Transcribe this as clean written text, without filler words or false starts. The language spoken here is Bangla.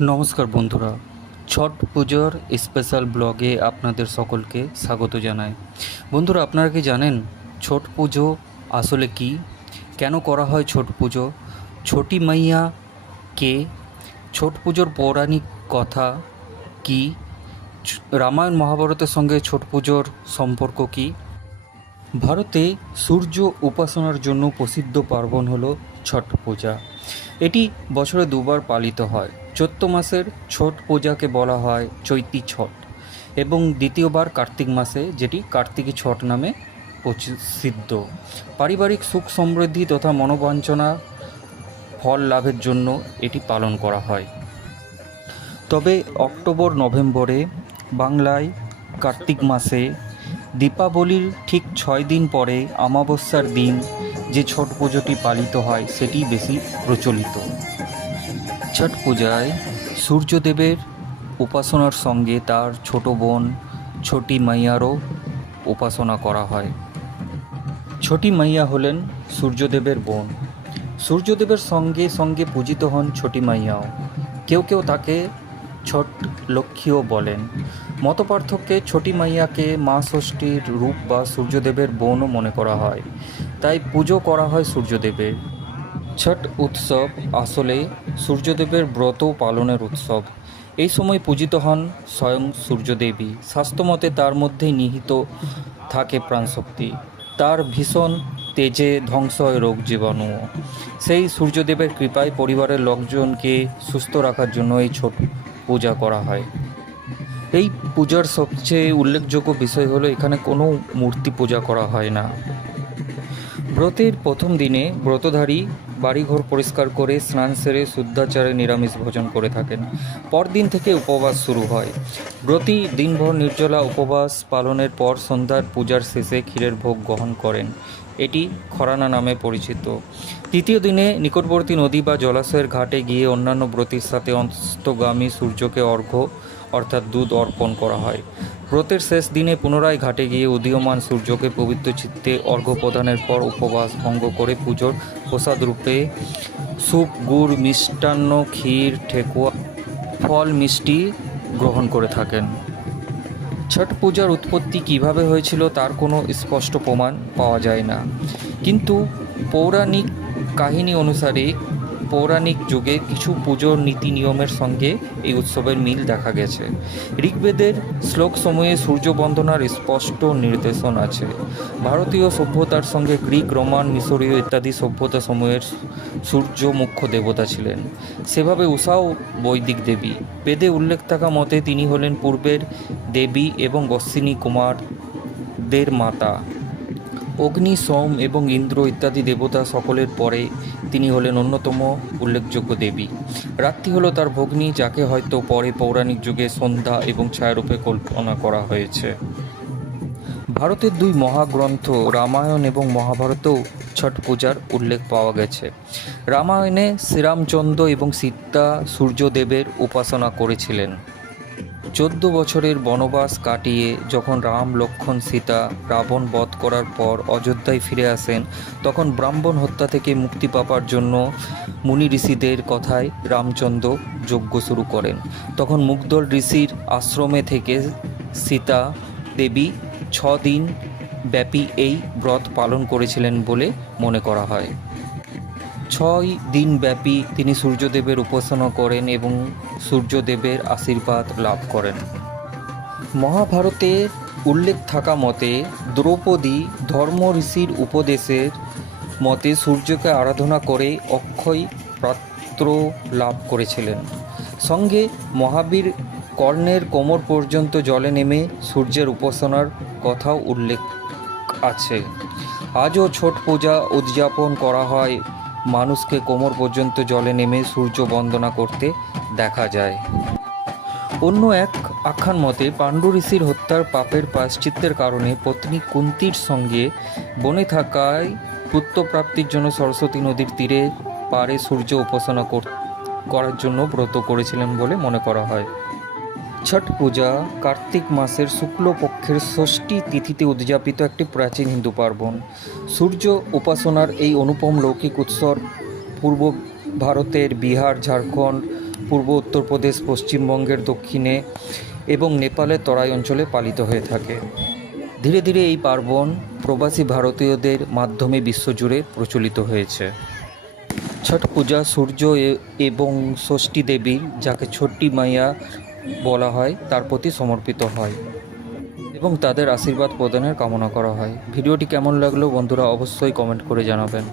নমস্কার বন্ধুরা, ছট পুজোর স্পেশাল ব্লগে আপনাদের সকলকে স্বাগত জানাই। বন্ধুরা, আপনারা কি জানেন ছট পুজো আসলে কি, কেন করা হয় ছট পুজো, ছটি মাইয়া কে, ছট পুজোর পৌরাণিক কথা কি, রামায়ণ মহাভারতের সঙ্গে ছট পুজোর সম্পর্ক কি? ভারতে সূর্য উপাসনার জন্য প্রসিদ্ধ পার্বণ হলো ছট পূজা। এটি বছরে দুবার পালিত হয়। চৈত্র মাসের ছট পূজাকে বলা হয় চৈতি ছট এবং দ্বিতীয়বার কার্তিক মাসে, যেটি কার্তিকী ছট নামে প্রসিদ্ধ। পারিবারিক সুখ সমৃদ্ধি তথা মনোবাঞ্ছনা ফল লাভের জন্য এটি পালন করা হয়। তবে অক্টোবর নভেম্বরে, বাংলায় কার্তিক মাসে, দীপাবলির ঠিক 6 দিন পরে অমাবস্যার দিন যে ছট পুজোটি পালিত হয় সেটি বেশি প্রচলিত। ছট পূজায় সূর্যদেবের উপাসনার সঙ্গে তার ছোট বোন ছটি মাইয়ারও উপাসনা করা হয়। ছটি মাইয়া হলেন সূর্যদেবের বোন। সূর্যদেবের সঙ্গে সঙ্গে পূজিত হন ছটি মাইয়াও। কেউ কেউ তাকে ছট লক্ষ্মীও বলেন। মতপার্থক্যে ছটি মাইয়াকে মা ষষ্ঠীর রূপ বা সূর্যদেবের বোনও মনে করা হয়, তাই পুজো করা হয় সূর্যদেবের। ছট উৎসব আসলে সূর্যদেবের ব্রত পালনের উৎসব। এই সময় পূজিত হন স্বয়ং সূর্যদেবী। শাস্ত্রমতে তার মধ্যেই নিহিত থাকে প্রাণশক্তি। তার ভীষণ তেজে ধ্বংস হয় রোগ জীবাণুও। সেই সূর্যদেবের কৃপায় পরিবারের লোকজনকে সুস্থ রাখার জন্য এই ছট পূজা করা হয়। এই পূজার সবচেয়ে উল্লেখযোগ্য বিষয় হলো এখানে কোনো মূর্তি পূজা করা হয় না। ব্রতের প্রথম দিনে ব্রতধারী বাড়িঘর পরিষ্কার করে স্নান সেরে শুদ্ধাচারে নিরামিষ ভোজন করে থাকেন। পরদিন থেকে উপবাস শুরু হয়। ব্রতী দিনভর নির্জলা উপবাস পালনের পর সন্ধ্যার পূজার শেষে ক্ষীরের ভোগ গ্রহণ করেন। এটি খরানা নামে পরিচিত। তৃতীয় দিনে নিকটবর্তী নদী বা জলাশয়ের ঘাটে গিয়ে অন্যান্য ব্রতীর সাথে অস্তগামী সূর্যকে অর্ঘ্য অর্থাৎ দুধ অর্পণ করা হয়। ব্রতের শেষ দিনে পুনরায় ঘাটে গিয়ে উদীয়মান সূর্যকে পবিত্র চিত্তে অর্ঘ্য প্রদানের পর উপবাস ভঙ্গ করে পুজোর প্রসাদ রূপে স্যুপ, গুড়, মিষ্টান্ন, ক্ষীর, ঠেকুয়া, ফল, মিষ্টি গ্রহণ করে থাকেন। ছট পূজার উৎপত্তি কিভাবে হয়েছিল তার কোনো স্পষ্ট প্রমাণ পাওয়া যায় না, কিন্তু পৌরাণিক কাহিনী অনুসারে পৌরাণিক যুগে কিছু পুজোর নীতি নিয়মের সঙ্গে এই উৎসবের মিল দেখা গেছে। ঋগ্বেদের শ্লোকসমূহে সূর্য বন্দনার স্পষ্ট নির্দেশন আছে। ভারতীয় সভ্যতার সঙ্গে গ্রিক, রোমান, মিশরীয় ইত্যাদি সভ্যতা সমূহের সূর্য মুখ্য দেবতা ছিলেন। সেভাবে উষাও বৈদিক দেবী। বেদে উল্লেখ থাকা মতে তিনি হলেন পূর্বের দেবী এবং অশ্বিনী কুমারদের মাতা। অগ্নি, সোম এবং ইন্দ্র ইত্যাদি দেবতা সকলের পরে তিনি হলেন অন্যতম উল্লেখযোগ্য দেবী। রাত্রি হলো তার ভগ্নী, যাকে হয়তো পরে পৌরাণিক যুগে সন্ধ্যা এবং ছায়ারূপে কল্পনা করা হয়েছে। ভারতের দুই মহাগ্রন্থ রামায়ণ এবং মহাভারতেও ছট পূজার উল্লেখ পাওয়া গেছে। রামায়ণে শ্রীরামচন্দ্র এবং সীতা সূর্যদেবের উপাসনা করেছিলেন। 14 বছরের বনবাস কাটিয়ে যখন রাম, লক্ষ্মণ, সীতা রাবণ বধ করার পর অযোধ্যায় ফিরে আসেন, তখন ব্রাহ্মণ হত্যা থেকে মুক্তি পাবার জন্য মুনি ঋষিদের কথায় রামচন্দ্র যজ্ঞ শুরু করেন। তখন মুগদল ঋষির আশ্রমে থেকে সীতা দেবী 6 দিন ব্যাপী এই ব্রত পালন করেছিলেন বলে মনে করা হয়। 6 দিন ব্যাপী তিনি সূর্যদেবের উপাসনা করেন এবং সূর্যদেবের আশীর্বাদ লাভ করেন। মহাভারতে উল্লেখ থাকা মতে দ্রৌপদী ধর্ম ঋষির উপদেশের মতে সূর্যকে আরাধনা করে অক্ষয় পাত্র লাভ করেছিলেন। সঙ্গে মহাবীর কর্ণের কোমর পর্যন্ত জলে নেমে সূর্যের উপাসনার কথাও উল্লেখ আছে। আজও ছট পূজা উদযাপন করা হয়। মানুষকে কোমর পর্যন্ত জলে নেমে সূর্য বন্দনা করতে দেখা যায়। অন্য এক আখ্যান মতে পাণ্ডু ঋষির হত্যার পাপের প্রায়শ্চিত্তের কারণে পত্নী কুন্তির সঙ্গে বনে থাকায় পুত্রপ্রাপ্তির জন্য সরস্বতী নদীর তীরে পারে সূর্য উপাসনা করার জন্য ব্রত করেছিলেন বলে মনে করা হয়। ছট পূজা কার্তিক মাসের শুক্লপক্ষের ষষ্ঠী তিথিতে উদযাপিত একটি প্রাচীন হিন্দু পার্বণ। সূর্য উপাসনার এই অনুপম লৌকিক উৎসব পূর্ব ভারতের বিহার, ঝাড়খণ্ড, পূর্ব উত্তরপ্রদেশ, পশ্চিমবঙ্গের দক্ষিণে এবং নেপালের তরাই অঞ্চলে পালিত হয়ে থাকে। ধীরে ধীরে এই পার্বণ প্রবাসী ভারতীয়দের মাধ্যমে বিশ্বজুড়ে প্রচলিত হয়েছে। ছট পূজা সূর্য এবং ষষ্ঠী দেবী, যাকে ছট্টি মাইয়া বলা হয়, তার প্রতি সমর্পিত হয় এবং তাদের আশীর্বাদ প্রদানের কামনা করা হয়। ভিডিওটি কেমন লাগলো বন্ধুরা অবশ্যই কমেন্ট করে জানাবেন।